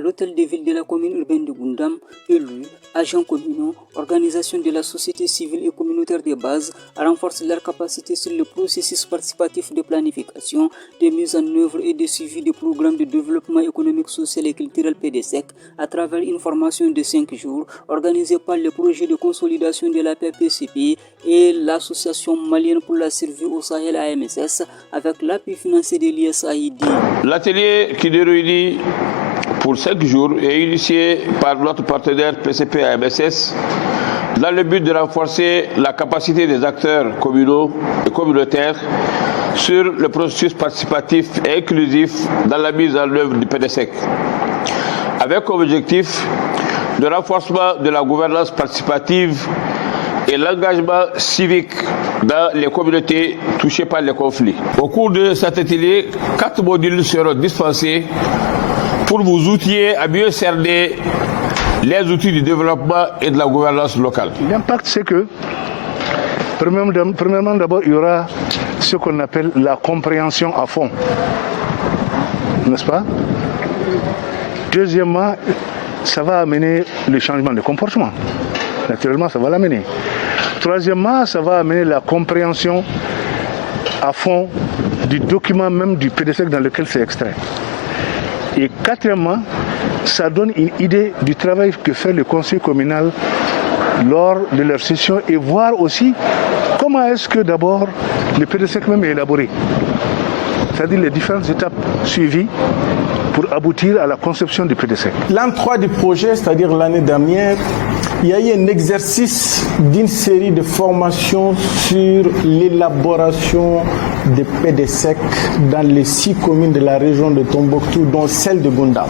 l'hôtel de ville de la commune urbaine de Goundam, élus, agents communaux, organisations de la société civile et communautaire de base renforcent leur capacité sur le processus participatif de planification, de mise en œuvre et de suivi des programmes de développement économique, social et culturel PDSEC à travers une formation de 5 jours organisée par le projet de consolidation de la PPCP et l'association malienne pour la survie au Sahel AMSS avec l'appui financier de l'ISAID. L'atelier qui est réuni pour 5 jours est initié par notre partenaire PCP AMSS dans le but de renforcer la capacité des acteurs communaux et communautaires sur le processus participatif et inclusif dans la mise en œuvre du PDSEC, avec comme objectif le renforcement de la gouvernance participative et l'engagement civique dans les communautés touchées par les conflits. Au cours de cet atelier, 4 modules seront dispensés pour vous outiller à mieux cerner les outils du développement et de la gouvernance locale. L'impact, c'est que, premièrement, d'abord, il y aura ce qu'on appelle la compréhension à fond, n'est-ce pas? Deuxièmement, ça va amener le changement de comportement. Naturellement, ça va l'amener. Troisièmement, ça va amener la compréhension à fond du document même du PDSEC dans lequel c'est extrait. Et quatrièmement, ça donne une idée du travail que fait le conseil communal lors de leur session et voir aussi comment est-ce que d'abord le PDSEC même est élaboré. C'est-à-dire les différentes étapes suivies pour aboutir à la conception du PDSEC. L'an 3 du projet, c'est-à-dire l'année dernière, il y a eu un exercice d'une série de formations sur l'élaboration des PDSEC dans les 6 communes de la région de Tombouctou, dont celle de Goundam.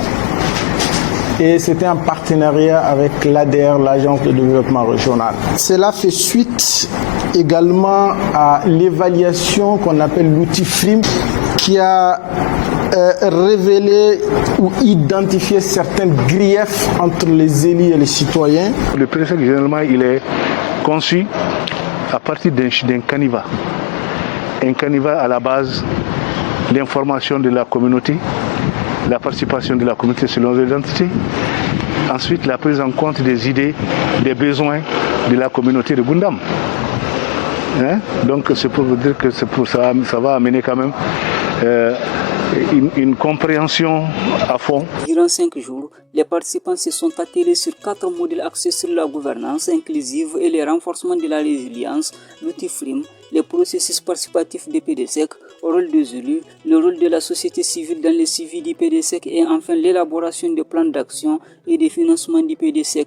Et c'était en partenariat avec l'ADR, l'Agence de développement régional. Cela fait suite également à l'évaluation qu'on appelle l'outil FRIM, qui a révélé ou identifié certains griefs entre les élus et les citoyens. Le PDSEC, généralement, il est conçu à partir d'un canivat. Un canivat à la base, l'information de la communauté, la participation de la communauté selon l'identité, ensuite la prise en compte des idées, des besoins de la communauté de Goundam. Donc c'est pour vous dire que ça va amener quand même une compréhension à fond. Durant 5 jours, les participants se sont attelés sur 4 modules axés sur la gouvernance inclusive et le renforcement de la résilience, l'outil FRIM, les processus participatifs des PDSEC, le rôle des élus, le rôle de la société civile dans le suivi du PDSEC et enfin l'élaboration des plans d'action et des financements du PDSEC.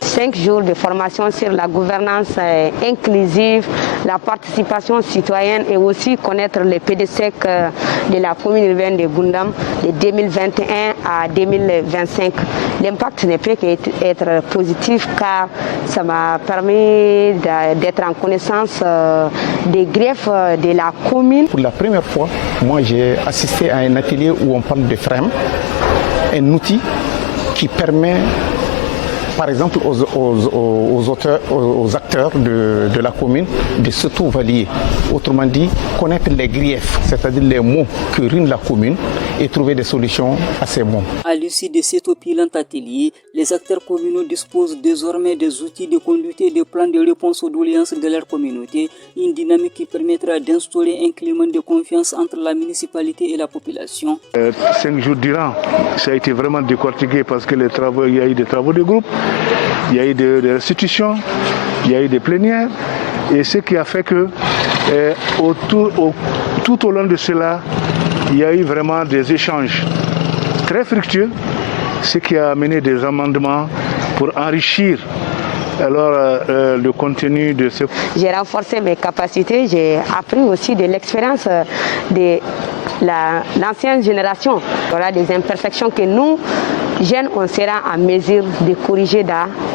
5 jours de formation sur la gouvernance inclusive, la participation citoyenne et aussi connaître les PDSEC de la commune urbaine de Goundam de 2021 à 2025. L'impact ne peut qu'être positif car ça m'a permis d'être en connaissance des griefs de la commune. Pour la première fois, moi j'ai assisté à un atelier où on parle de FREM, un outil qui permet par exemple aux acteurs de la commune de s'auto-valier. Autrement dit, connaître les griefs, c'est-à-dire les maux que ruine la commune et trouver des solutions à ces maux. À l'issue de cet opulent atelier, les acteurs communaux disposent désormais des outils de conduite et des plans de réponse aux doléances de leur communauté, une dynamique qui permettra d'instaurer un climat de confiance entre la municipalité et la population. 5 jours durant, ça a été vraiment décortiqué parce que il y a eu des travaux de groupe, il y a eu des restitutions, il y a eu des plénières, et ce qui a fait que tout au long de cela, il y a eu vraiment des échanges très fructueux, ce qui a amené des amendements pour enrichir le contenu de ce... J'ai renforcé mes capacités, j'ai appris aussi de l'expérience de l'ancienne génération. Voilà des imperfections que nous, jeunes, on sera en mesure de corriger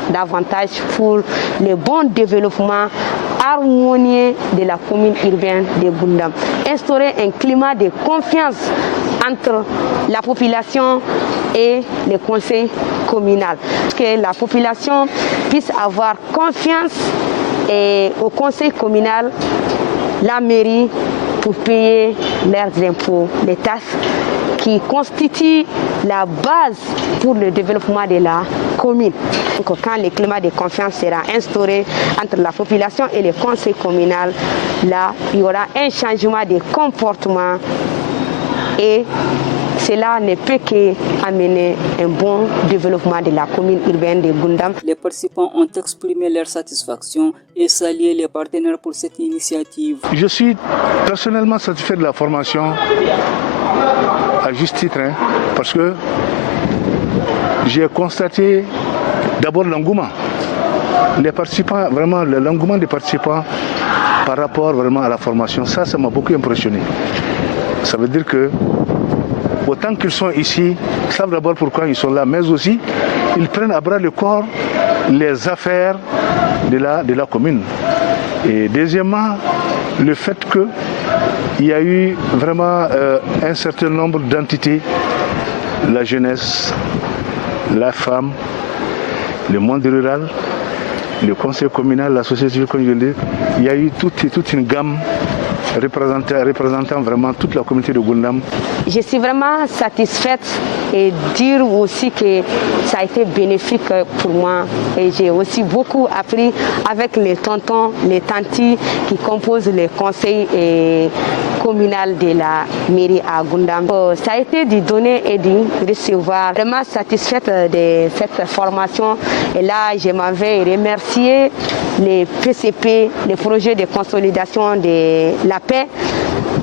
davantage pour le bon développement harmonieux de la commune urbaine de Goundam. Instaurer un climat de confiance entre la population et le conseil communal. Que la population puisse avoir confiance au conseil communal, la mairie, pour payer leurs impôts, les taxes qui constituent la base pour le développement de la commune. Donc, quand le climat de confiance sera instauré entre la population et le conseil communal, là, il y aura un changement de comportement et cela ne peut qu'amener un bon développement de la commune urbaine de Goundam. Les participants ont exprimé leur satisfaction et salué les partenaires pour cette initiative. Je suis personnellement satisfait de la formation à juste titre, parce que j'ai constaté d'abord l'engouement. Les participants, vraiment l'engouement des participants par rapport vraiment à la formation, ça m'a beaucoup impressionné. Ça veut dire que autant qu'ils sont ici, ils savent d'abord pourquoi ils sont là, mais aussi ils prennent à bras le corps les affaires de la commune. Et deuxièmement, le fait qu'il y a eu vraiment un certain nombre d'entités, la jeunesse, la femme, le monde rural, le conseil communal, la société civile, comme je le dis, il y a eu toute une gamme représentant vraiment toute la communauté de Goundam. Je suis vraiment satisfaite et dire aussi que ça a été bénéfique pour moi. Et j'ai aussi beaucoup appris avec les tontons, les tantis qui composent le conseil communal de la mairie à Goundam. Ça a été de donner et de recevoir. Vraiment satisfaite de cette formation. Et là, je m'en vais remercier les PCP, les projets de consolidation de la paix,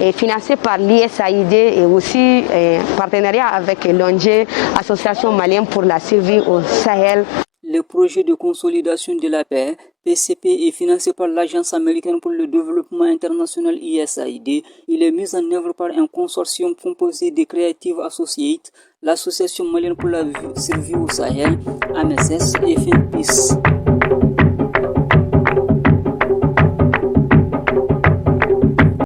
et financé par l'ISAID et aussi en partenariat avec l'ONG, Association malienne pour la survie au Sahel. Le projet de consolidation de la paix, PCP, est financé par l'Agence américaine pour le développement international ISAID. Il est mis en œuvre par un consortium composé de Creative Associates, l'Association malienne pour la survie au Sahel, AMSS et FNPIS.